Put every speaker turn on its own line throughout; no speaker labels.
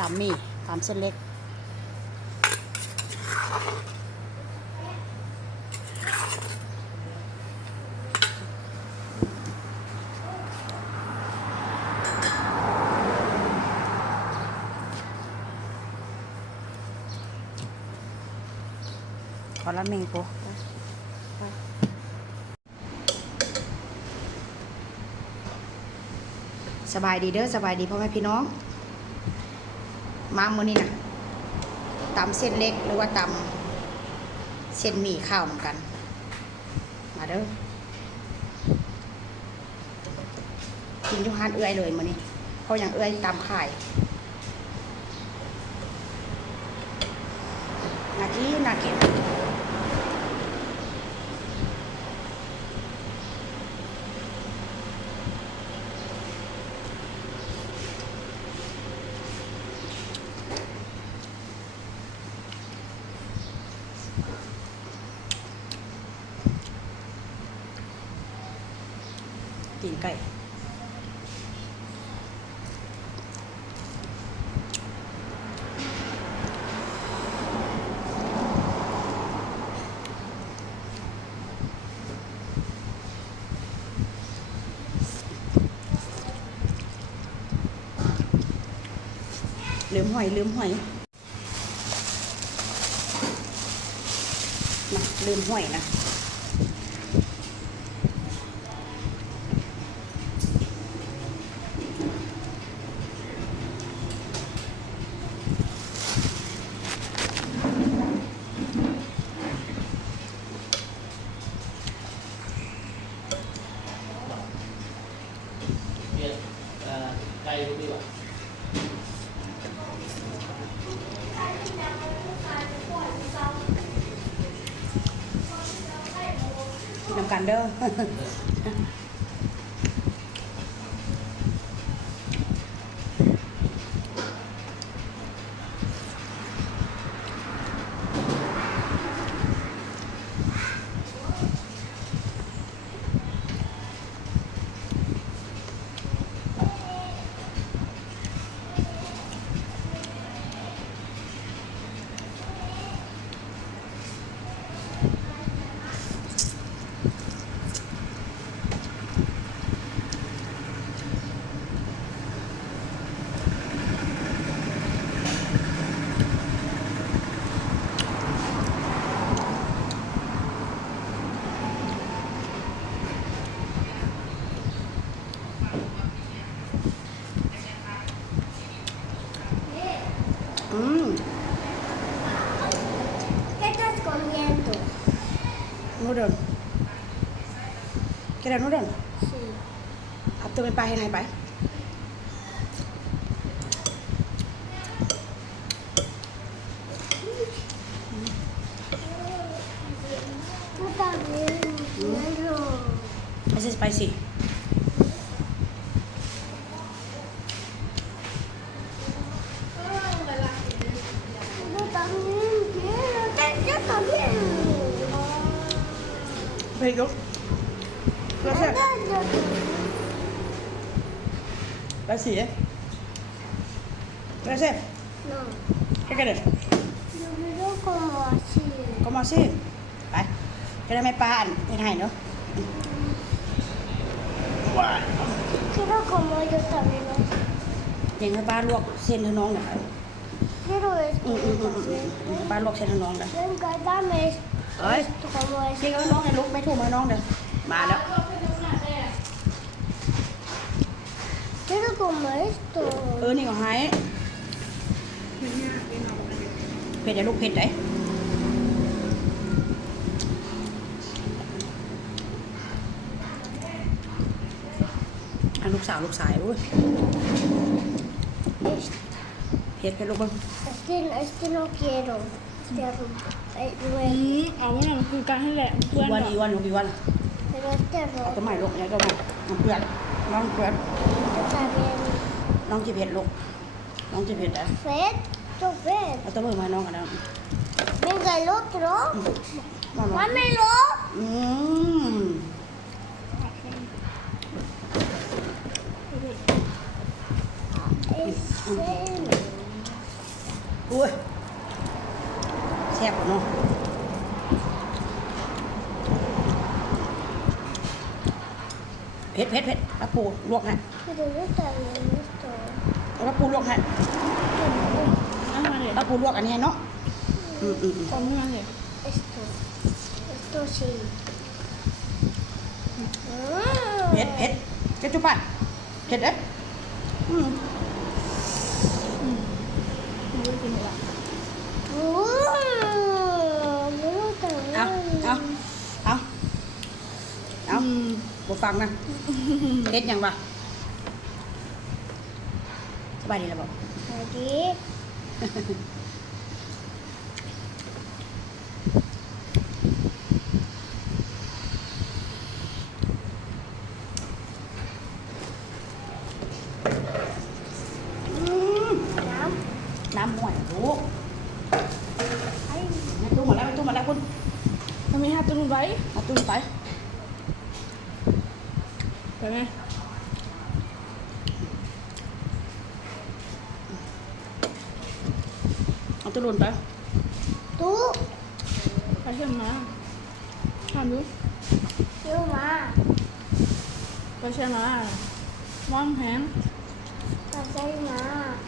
ตำหมี่ตำเส้นเล็ก ขอละเมงโปะสบายดีเด้อสบายดีพ่อแม่พี่น้อง มามือนี่นะตำเส้นเล็กหรือว่าตำเส้นหมี่ข้าวเหมือนกัน มาเด้อกินอยูฮานเอื้อยเลยมือนี่เพราะอย่างเอื้อยตำขายนาทีนากิน ตีนไก่ลืมหอยลืมหอยมาลืมหอยนะ
เปลี่ยนเอ่ อไก่รู้ดีก
นูเดิลแค่นั้นนูเดิล
Sí.
เอาตัวเป็น ellos. ¿eh?
No.
Así, ¿Qué querés?
Lo miro como así.
¿Cómo así? Vale. Quédame pan. Mira, ¿no? Bueno.
Quiero como yo también.
Tiene no.
Quiero esto.
Venga, dame esto. ม
también.
อืมปลาลวกเส้นเลยนี่ก็น้องให้ลุกไม่ถูกให้น้องเด้อมาแล้ว
Quiero como esto.
เออ นี่ก็ให้เผ็ดอย่าลูกเผ็ดได้อันลูกสาวลูกสายอุ้ย
Este,
เผ็ดเผ็ดลูกเบิ้ง
este, este no quiero. Este rum- eh,
อื
luego.
มเอาไว้หน่อยคือการให้แหละเพื่
อี
อน
วัน
แบบ
อีวันลูกอีวัน
Pero este
เอาตัว
rojo
ใหม่ลูกเนี่ยตัวใหม่น้องเปลือกน้องเปลือก
también.
น้องจีเผ็ดลูกน้องจีเผ็ดอะ
Fed, esto fed.
เอาตัวเบิ้งมาให้น้องกันนะ
Venga el otro.
มาน้อง
Dámelo.
อืม
Ese.
อุ้ย แซ่บกว่าเนาะเผ็ดเผ็ดเผ็ดปลาปูลวกให้
Pero no está bien esto.
เอาปลาปูลวกให้
เอามาเลย
ปลาปูลวกอันนี้ให้เนาะอืมอืมอืม
ต้มมาเลย
Esto. Esto sí.
เผ็ดเผ็ดเจ้าจุปันเผ็ดเด้ออืม
ไม่ได้กินหมดละ
Oh, no está
เอา
bien.
เอาเอาเอา
อืม
บ่ ฟังนะเฮ็ดหยังบ่สบายดีแล้วบ่
Aquí.
อืม
Nam.
น้ำห่วยลูก
Ay,
แม่ตู้หมดแล้วแม่ตู้หมดแล้วคุณ
ทำไมหัดตุ้นไว้
เอาตู้ไป
ไปไหม
เอาตู้ลุนไป
tú.
ไปเชื่อมมาทำดู
Yo más.
ไปเชื่อมมาวางแผน
Pasar más.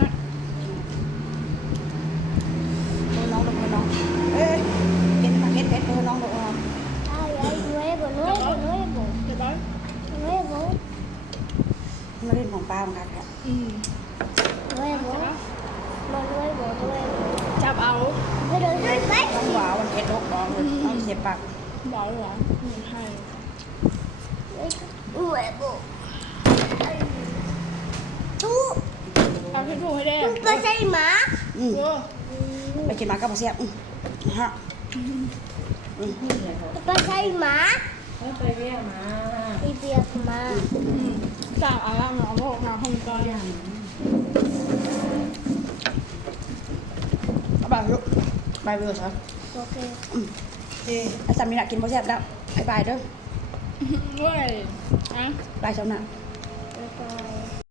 นะ
เออน้องลูกเออน้องเอ้ยเฮ็ดมาเฮ็ดเฮ็ดเออน้องลูกเออ
Ay, ay, nuevo, nuevo, nuevo.
เดี๋ยวไป
Nuevo,
มาเล่นของป้ามันครับเนี่ย
อืม
nuevo. No, nuevo, nuevo.
จับเอา
Pero no es
ต้อง
fácil.
หวาวมันเผ็ดลูกน้องเลยน้องเสียบปาก
เบาเหรอไม่ใช่
Nuevo. Ay. Tú,
เอาที่ถูกให้ได้
tú pasas más.
อืม
โอ้
ไปกินมาก็บ่เสียบอืมฮะ
Tú pasas más.
ไปเรียกมา
Y pies más.
อืมจับเอาละมาเอาพวกมาห้องก่อน
เอาไปลูก ไปเบื่อซะ
Ok.
ไอ้สามีน่ะกินบ่แซ่บแล้วบ๊ายบายเด้อ
ด้วยอะ
บายเจ้าน่ะ